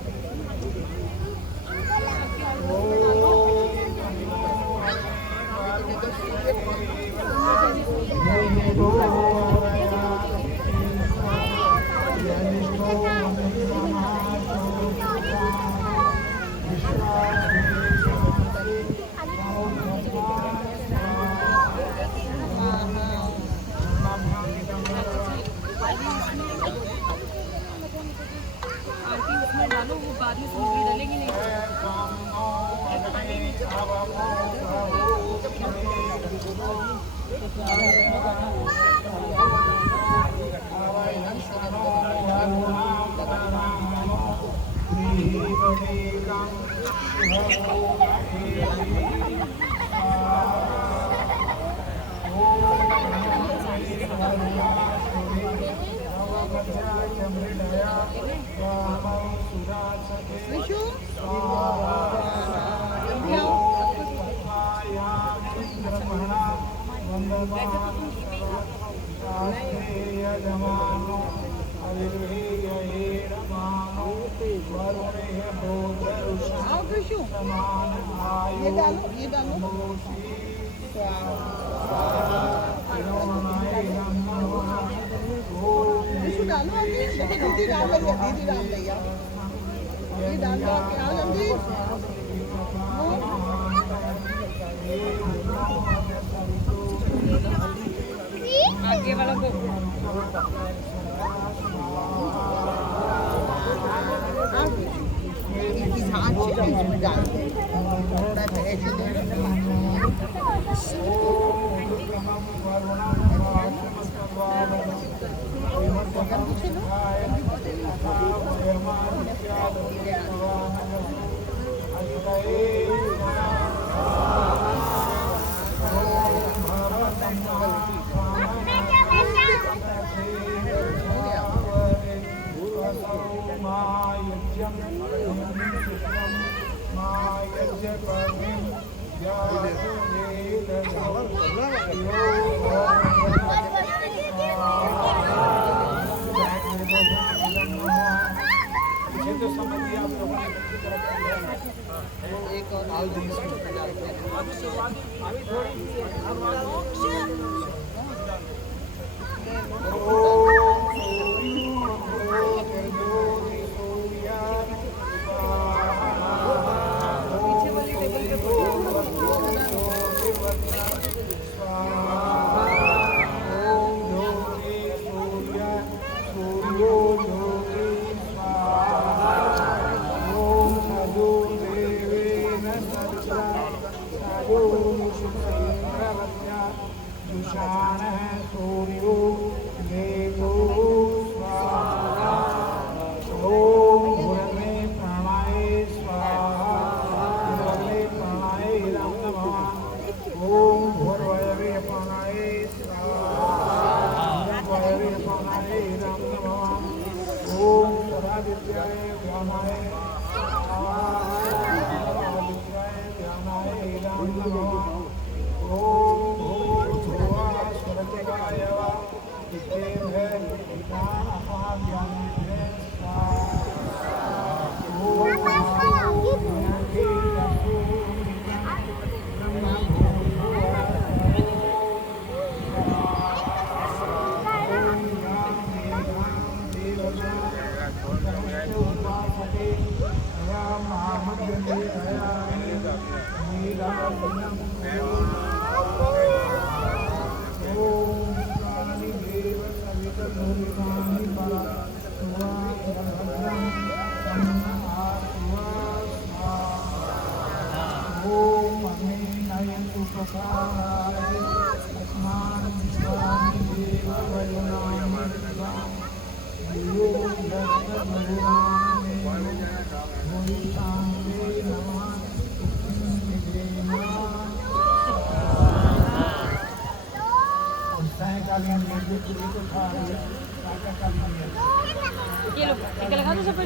डालो वो बाद में सूजी डालेगी नहीं। ये डालो, ये डालो। विशु डालो अभी, देखो दीदी डाल रही है, दीदी डाल रही है। ये डाल दो, क्या जल्दी? आगे वाला को इसमें डाल दे, थोड़ा ऐसे तो समझ लिया आप लोगों ने अच्छी तरह कर लिया। एक और अभी शुरुआत अभी थोड़ी सूर्यो देवो स्वाहा। ओम भूर्भुवः प्राणाय स्वाहा। भूर्भुवः प्राणाय नमः। ये लो टीका लगा दो सब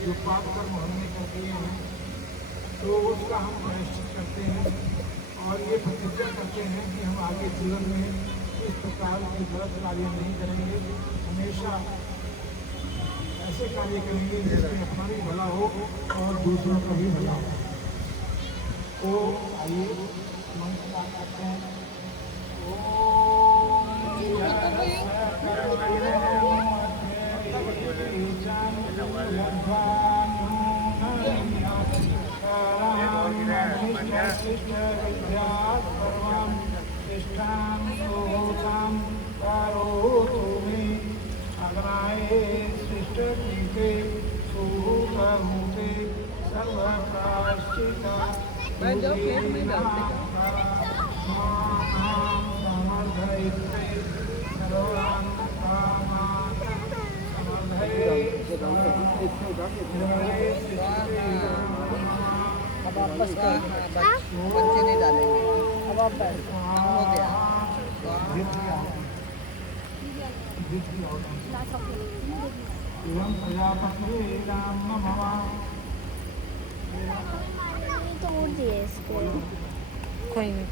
जो पाप कर्म हमने कर दिए हैं तो उसका हम प्रायश्चित करते हैं और ये प्रतिज्ञा करते हैं कि हम आगे जीवन में इस प्रकार के गलत कार्य नहीं करेंगे, हमेशा ऐसे कार्य करेंगे जिसमें अपना भी भला हो और दूसरों का भी भला हो। तो आइए मंत्र करते हैं। अब वापस बच्चे नहीं डालेंगे। अब आप बैठ हो गया। तोड़ दिए इसको। कोई नहीं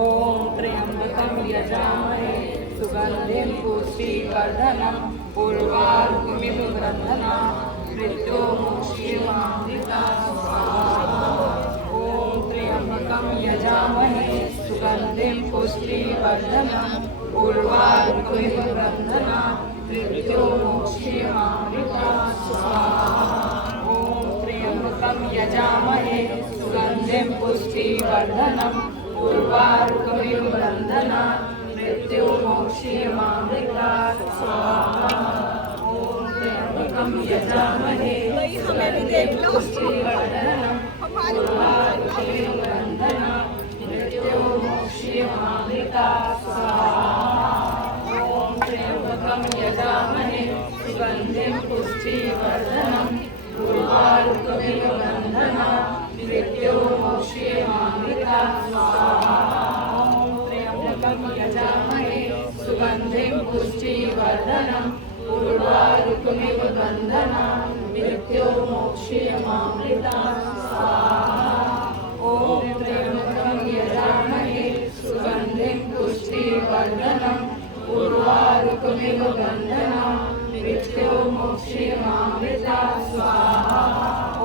ओम त्र्यंबकं यजामहे सुगंधिं पुष्टिवर्धनम् उर्वारुकमिव बन्धनात् मृत्युमुक्षीयमामृतात् स्वाहा। ओम त्र्यंबकं यजामहे सुगंधिं पुष्टिवर्धनम् उर्वारुकमिव बन्धनात् मृत्युमुक्षीयमामृतात् स्वाहा। ओम त्र्यंबकं यजामहे सुगंधिं पुष्टिवर्धनम् उर्वारुकमिव बन्धनात् मृत्युर्मोक्षीयमामृतात् स्वाहा। ॐ त्र्यम्बकं यजामहे सुगन्धिं पुष्टिवर्धनम् उर्वारुकमिव बन्धनात् मृत्युर्मोक्षीयमामृतात् स्वाहा। ॐ त्र्यम्बकं यजामहे सुगन्धिं पुष्टिवर्धनम् उर्वारुकमिव बन्धनात् मृत्युर्मोक्षीयमामृतात् स्वाहा। ॐ त्र्यम्बकं यजामहे सुगन्धिं पुष्टिवर्धनम् उर्वारुकमिव बन्धनात् मृत्युर्मोक्षीयमामृतात् स्वाहा। ॐ त्र्यम्बकं यजामहे सुगन्धिं पुष्टिवर्धनम् उर्वारुकमिव बन्धनात् मृत्युर्मोक्षीयमामृतात् स्वाहा। ॐ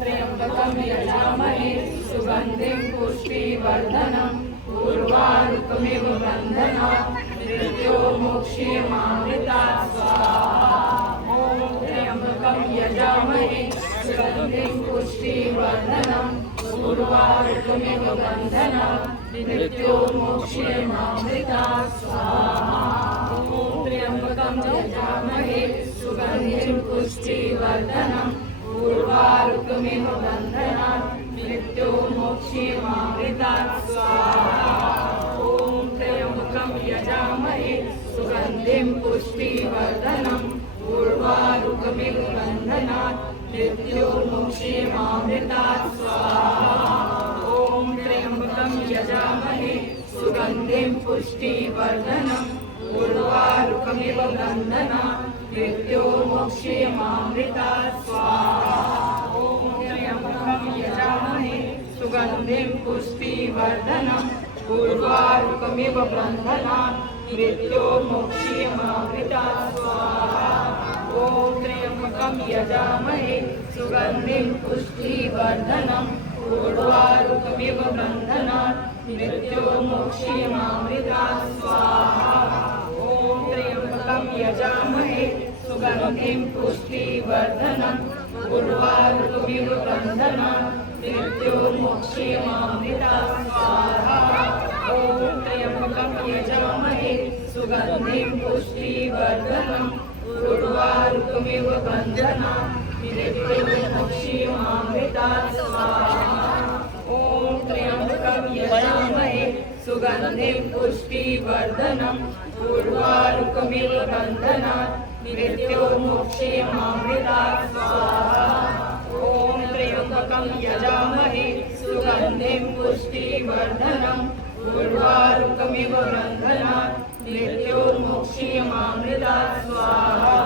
त्र्यम्बकं यजामहे सुगन्धिं पुष्टिवर्धनम् उर्वारुकमिव बन्धनात् मृत्युर्मोक्षीयमामृतात् स्वाहा। ॐ त्र्यम्बकं यजामहे सुगन्धिं पुष्टिवर्धनम् उर्वारुकमिव बन्धनात् मृत्युर्मोक्षीयमामृतात् स्वाहा। ॐ त्र्यम्बकं यजामहे सुगन्धिं पुष्टिवर्धनम् उर्वारुकमिव बन्धनात् मृत्युर्मोक्षीयमामृतात् स्वाहा। ॐ त्र्यम्बकं यजामहे सुगन्धिं पुष्टिवर्धनम् उर्वारुकमिव बन्धनात् मृत्युर्मोक्षीयमामृतात् स्वाहा। ॐ त्र्यम्बकं यजामहे सुगन्धिं पुष्टिवर्धनम् उर्वारुकमिव बन्धनात् मृत्युर्मोक्षीयमामृतात् स्वाहा। ॐ त्र्यम्बकं यजामहे सुगन्धिं पुष्टिवर्धनम् उर्वारुकमिव बन्धनात् मृत्युर्मोक्षीयमामृतात् स्वाहा। ॐ त्र्यम्बकं यजामहे सुगन्धिं पुष्टिवर्धनम् उर्वारुकमिव बन्धनात् मृत्युर्मोक्षीयमामृतात् स्वाहा। ॐ त्र्यम्बकं यजामहे सुगन्धिं पुष्टिवर्धनम् उर्वारुकमिव बन्धनात् मृत्युर्मोक्षीयमामृतात् स्वाहा। ॐ त्र्यम्बकं यजामहे सुगन्धिं पुष्टिवर्धनम् उर्वारुकमिव बन्धनात् मृत्युर्मोक्षीयमामृतात् स्वाहा। ॐ त्र्यम्बकं यजामहे सुगन्धिं पुष्टिवर्धनम् उर्वारुकमिव बन्धनात् मृत्युर्मोक्षीयमामृतात् स्वाहा। ॐ त्र्यम्बकं यजामहे सुगन्धिं पुष्टिवर्धनम् उर्वारुकमिव बन्धनात् मृत्युर्मोक्षीयमामृतात् स्वाहा।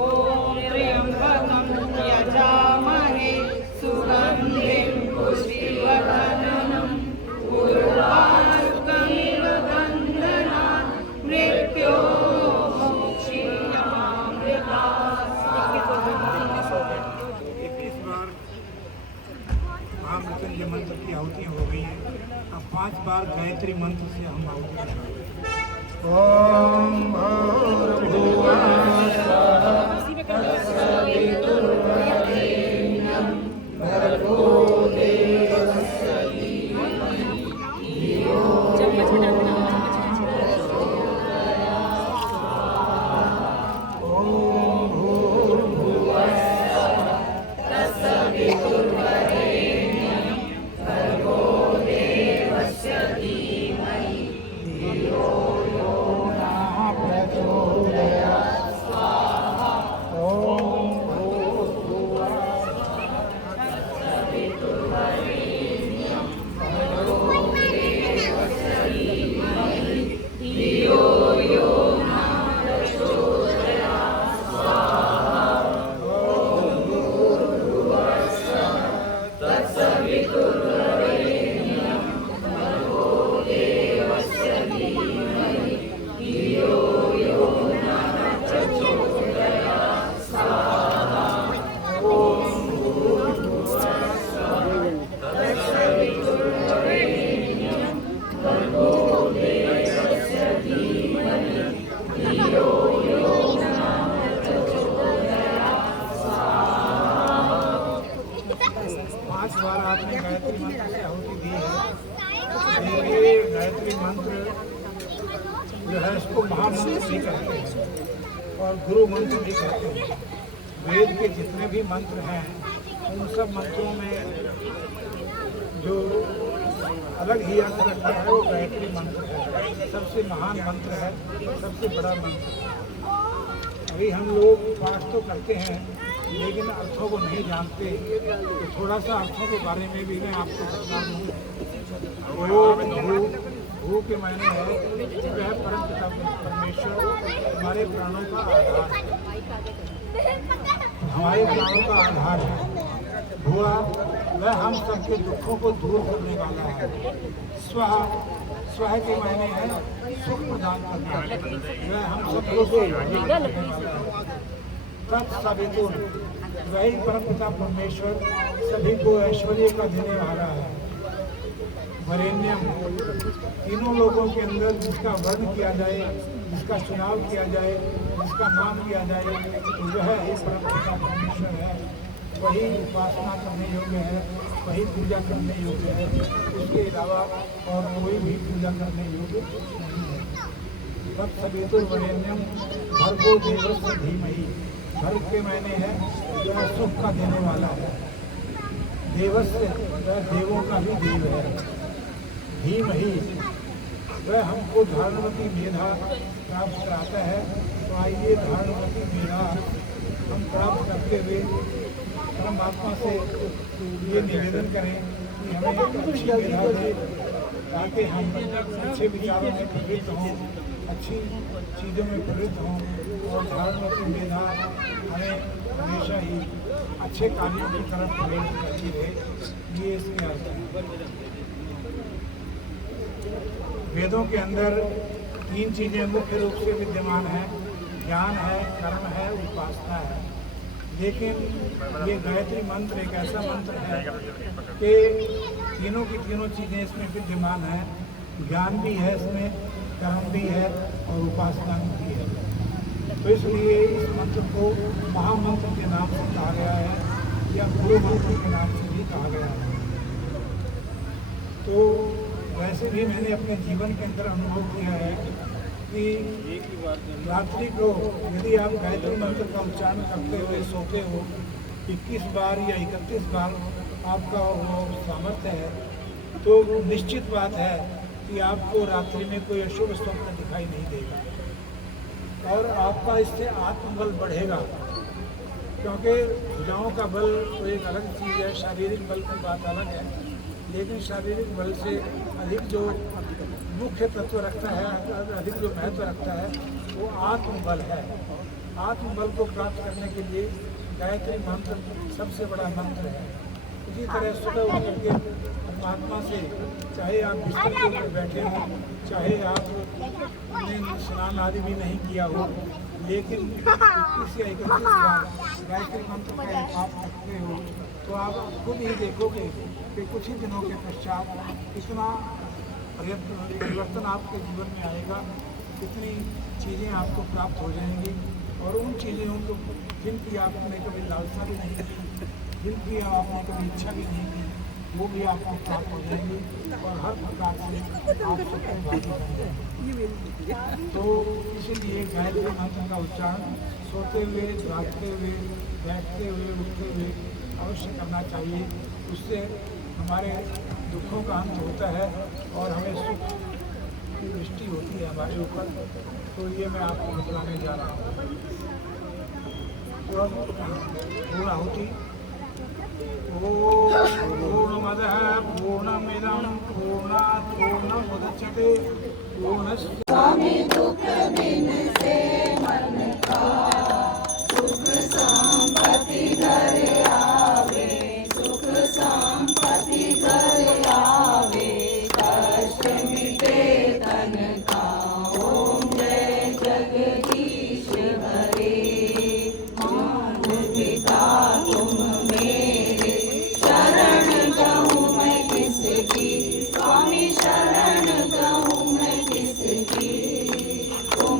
ॐ त्र्यम्बकं यजामहे सुगन्धिं पुष्टिवर्धनम् उर्वारुकमिव बन्धनात् मृत्युर्मोक्षीयमामृतात् स्वाहा। 21 बार महामृत्युंजय मंत्र की आहुतियाँ हो गई हैं। अब 5 बार गायत्री मंत्र से हम आहुति करेंगे। ओम भूर्भुवः स्वः तत्सवितुर्वरेण्यं भर्गो देवस्य धीमहि धियो यो नः प्रचोदयात्। ओम भूर्भुवः स्वः तत्सवितुर्वरेण्यं भर्गो देवस्य धीमहि धियो यो नः प्रचोदयात्। स्वाहा। गायत्री मंत्र जो है इसको महामंत्र भी कहते हैं और गुरु मंत्र भी कहते हैं। वेद के जितने भी मंत्र हैं उन सब मंत्रों में जो अलग ही अर्थ रखता है वो गायत्री मंत्र है। सबसे महान मंत्र है, सबसे बड़ा मंत्र है। अभी हम लोग पाठ तो करते हैं लेकिन अर्थों को नहीं जानते, तो थोड़ा सा अर्थों के बारे में भी मैं आपको बता दूँ। भू के मायने है वह परम पिता परमेश्वर हमारे प्राणों का आधार है, हमारे प्राणों का आधार है। भूआ वह हम सबके दुखों को दूर करने वाला है। स्वः स्वः के मायने है सुख प्रदान करना, वह हम सबको करने वाला है। तत्सवितुर वही परम पिता परमेश्वर सभी को ऐश्वर्य का देने वाला है। वरेण्यम तीनों लोगों के अंदर जिसका वर्ण किया जाए, जिसका चुनाव किया जाए, जिसका नाम लिया जाए, तो वह इस परम पिता परमेश्वर है। वही उपासना करने योग्य है, वही पूजा करने योग्य है। उसके अलावा और कोई भी पूजा करने योग्य नहीं है। तत्सवितुर वरेण्यम भर्गो देवस्य धीमहि। भर्ग के मायने है वह सुख का देने वाला है। देवस्य वह देवों का भी देव है। धीमहि वह हमको धारणवती मेधा प्राप्त कराता है। तो आइए धारणवती मेधा हम प्राप्त करते हुए परमात्मा से ये निवेदन करें कि हमें अच्छी मेधा दे, ताकि हम अच्छे विचारों में प्रवृत्त हों, अच्छी चीज़ों में प्रवृत्त हों और धारणवती मेधा हमें हमेशा ही अच्छे कार्यों की तरफ प्रेरित करती रहे। ये इसके अर्थ है। वेदों के अंदर तीन चीज़ें मुख्य रूप से विद्यमान हैं, ज्ञान है, कर्म है, उपासना है। लेकिन ये गायत्री मंत्र एक ऐसा मंत्र है कि तीनों की तीनों चीज़ें इसमें विद्यमान हैं। ज्ञान भी है इसमें, कर्म भी है और उपासना भी है। तो इसलिए इस मंत्र को महामंत्र के नाम से कहा गया है या गुरु मंत्र के नाम से भी कहा गया है। तो वैसे भी मैंने अपने जीवन के अंदर अनुभव किया है कि रात्रि को यदि आप गायत्री मंत्र का उच्चारण करते हुए सोते हो 21 बार या 31 बार आपका वो सामर्थ्य है, तो निश्चित बात है कि आपको रात्रि में कोई अशुभ स्वप्न दिखाई नहीं देगा और आपका इससे आत्मबल बढ़ेगा। क्योंकि भुजाओं का बल तो एक अलग चीज़ है, शारीरिक बल की बात अलग है, लेकिन शारीरिक बल से अधिक जो मुख्य तत्व रखता है, अधिक जो महत्व रखता है वो आत्मबल है। आत्मबल को प्राप्त करने के लिए गायत्री मंत्र सबसे बड़ा मंत्र है। इसी तरह सुबह उठ करके परमात्मा से, चाहे आप बिस्तर के ऊपर बैठे हों, चाहे आपने स्नान आदि भी नहीं किया हो, लेकिन 21 या 31 बार गायत्री मंत्र का पाठ करते हो तो आप खुद ही देखोगे कि कुछ ही दिनों के पश्चात कितना परिवर्तन आपके जीवन में आएगा, कितनी चीज़ें आपको प्राप्त हो जाएंगी और उन चीज़ों को जिनकी आपने कभी लालसा भी नहीं की, जिनकी आपने कभी इच्छा भी नहीं की, वो भी आपको प्राप्त हो जाएंगी और हर प्रकार से आप सबके भागी बन जाएंगे। तो इसीलिए गायत्री मंत्र का उच्चारण सोते हुए, जागते हुए, बैठते हुए, उठते हुए अवश्य करना चाहिए। उससे हमारे दुखों का अंत होता है और हमें सुख की दृष्टि होती है हमारे ऊपर। तो ये मैं आपको बतलाने जा रहा हूँ। पूर्णाहुति। पूर्णमदः पूर्णमिदं पूर्णात् पूर्णमुदच्यते पूर्णस्य स्वामी शरण कहूँ मैं किसकी, तुम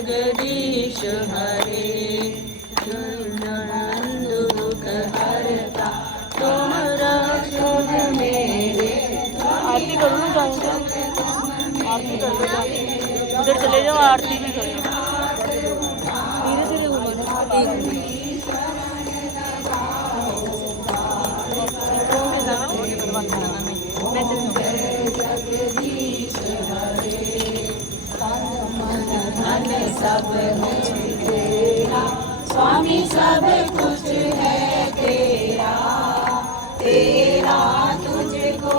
जगदीश हरे दुख हरता तुम रक्षो मेरे। आरती करो ना जाएंगे, आरती कर लो, उधर चले जाओ, आरती भी करो। धीरे धीरे घूमो। सब कुछ तेरा स्वामी, सब कुछ है तेरा, तेरा तुझको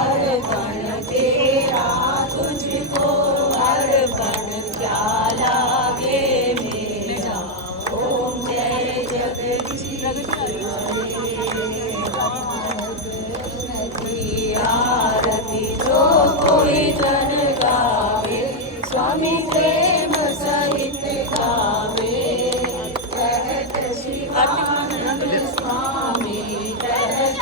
अर्पण, तेरा तुझको अर्पण, क्या लागे मेरा। ओम जय जगदीश की आरती जो कोई जन गावे, स्वामी प्रेम सहित गावे। कहत श्री स्वामी, कहत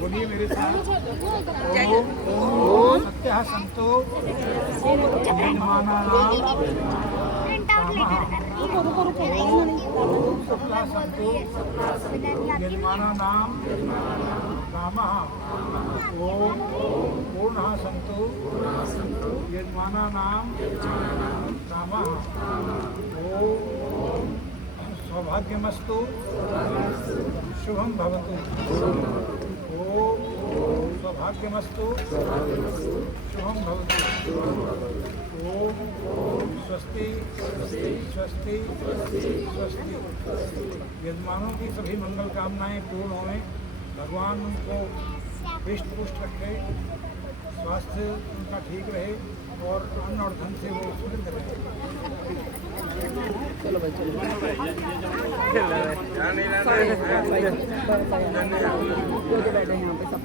बोलिए मेरे साथ। ओम सत्यः संतो निर्माणानां कामः। ओम सत्यः संतो निर्माणानां कामः। ओम पूर्णः संतो निर्माणानां कामः। ओम सौभाग्यमस्तु शुभं भवतु। ओम सौभाग्यमस्तु शुभं भवतु। ओम स्वस्ति स्वस्ति स्वस्ति। यजमानों की सभी मंगल कामनाएं पूर्ण हों, भगवान उनको हृष्ट पुष्ट रखे, स्वास्थ्य उनका ठीक रहे और अन्न और धन से वो समृद्ध रहे। चलो भाई चलो बैठे यहाँ पे सब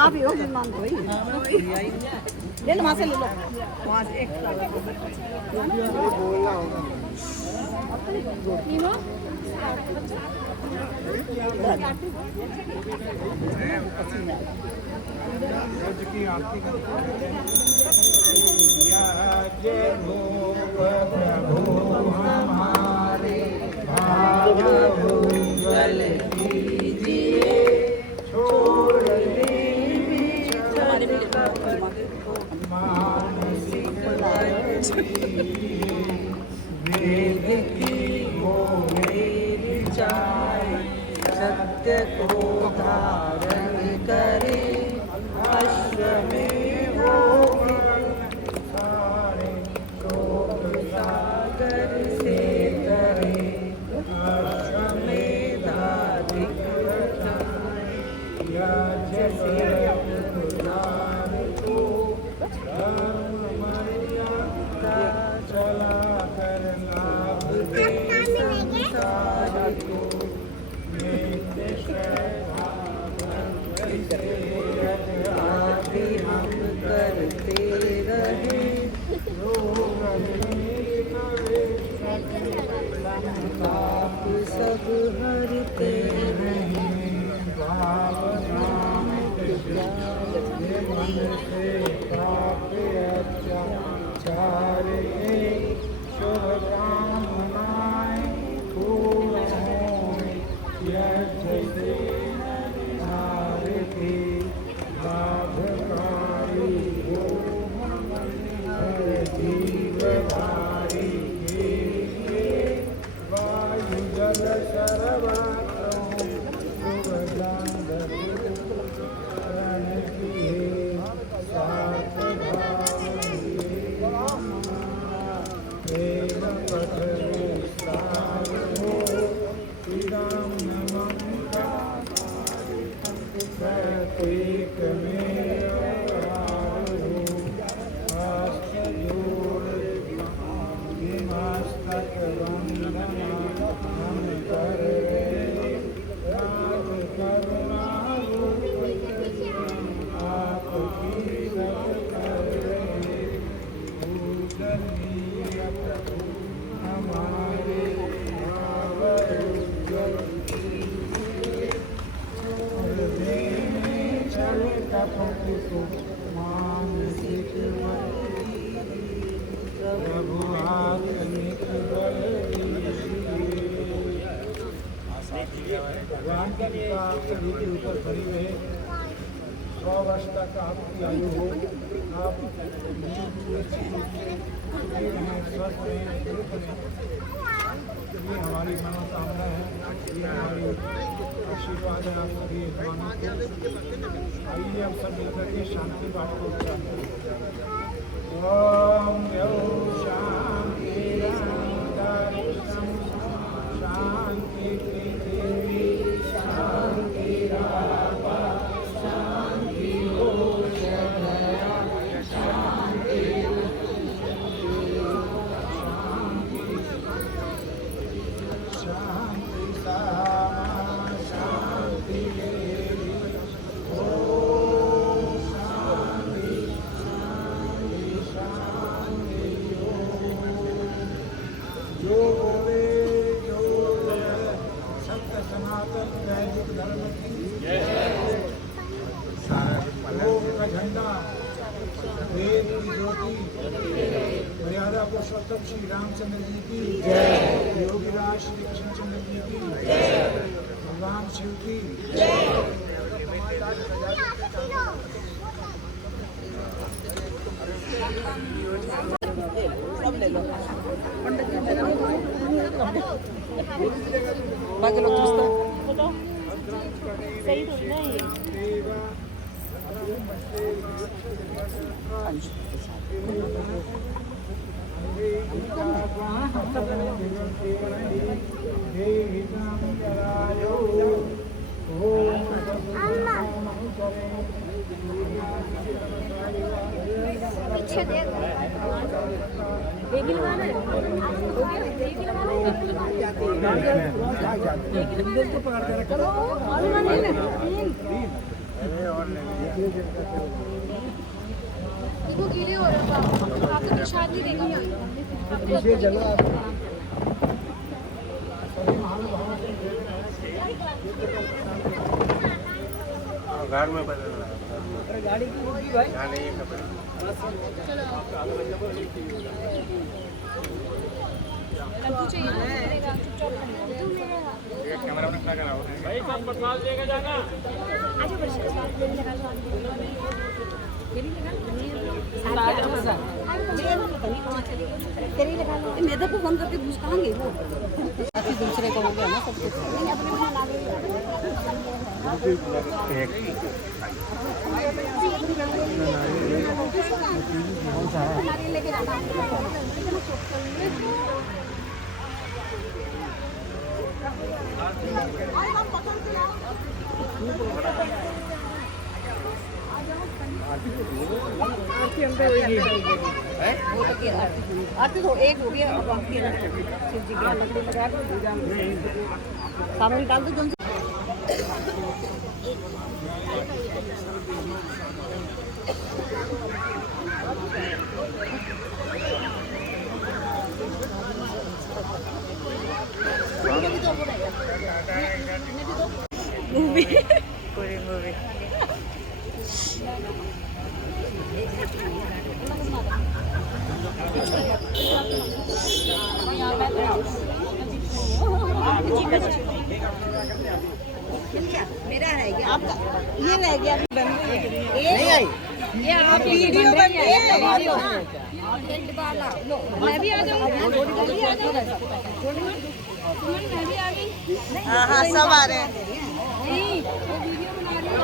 आप ही हो मान तो ही ले लो, वहाँ से ले लो, वहाँ से एक बोलना होगा। की आरती करते प्रभु हमारे भाव उज्ज्वल कीजिए, छोड़ मानसिक वेद की हो मेरी विचार सत्य को धारण करे अश्वमेधो सारे शोक सागर से तरे अश्वमेधाधिक चला कर लाभ दे संसार को नित्य आदि हम करते रहे पाप सब हरते रहे मन से पाप अत्याचार के शुभ कामनाएं पूर्ण हों यज्ञ से भारती लाभकारी हो हर जीवधारी के लिए वायु जल सर्वात्म शुभ प्रत्येक में मस्तक वंदन हम कर करुणा आपकी सब कर हमारे मानसिक प्रभु आत्मिक बल भगवान की कृपा सभी के ऊपर बनी रहे 100 वर्ष तक आपकी आयु हो आप स्वस्थ रहें ये हमारी मनोकामना है ये हमारी आशीर्वाद है आप सभी भगवानों को आइए हम सब मिलकर के शांति पाठ को उच्चारण करें ओम यौ शांति शांति पृथ्वी शांति रापा शांति ओषधया शांति शांति सामा शांति देवी ओम शांति शांति शांति जो बोले जो सत्य सनातन वैदिक धर्म की योग का झंडा वेद की ज्योति मर्यादा पुरुषोत्तम श्री रामचंद्र जी की योगीराज श्री कृष्णचंद्र जी की भगवान शिव की बाकी लोग बताओ सही थोड़ी ना ये बेबी लगाना है बेबी लगाना देखो गीले हो रहा है आप तो प्रसाद नहीं देगा घर में बदलना गाड़ी की होगी भाई नहीं कैमरा में क्या करा भाई सब प्रसाद लेके जाना मैदा को फोन करके पूछ कहां गई वो दूसरे का हो गया ना सब कुछ आरती तो एक हो गया, बाकी है शिव जी की लकड़ी लगा के सामने डाल दो। मूवी कोई मूवी मेरा रह गया, आपका ये रह गया, नहीं आई ये आप वीडियो बन रही है। मैं भी आ जाऊंगी, मैं भी आ गई। हाँ हाँ सब आ रहे हैं। नहीं वो वीडियो बना रही है।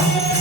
है।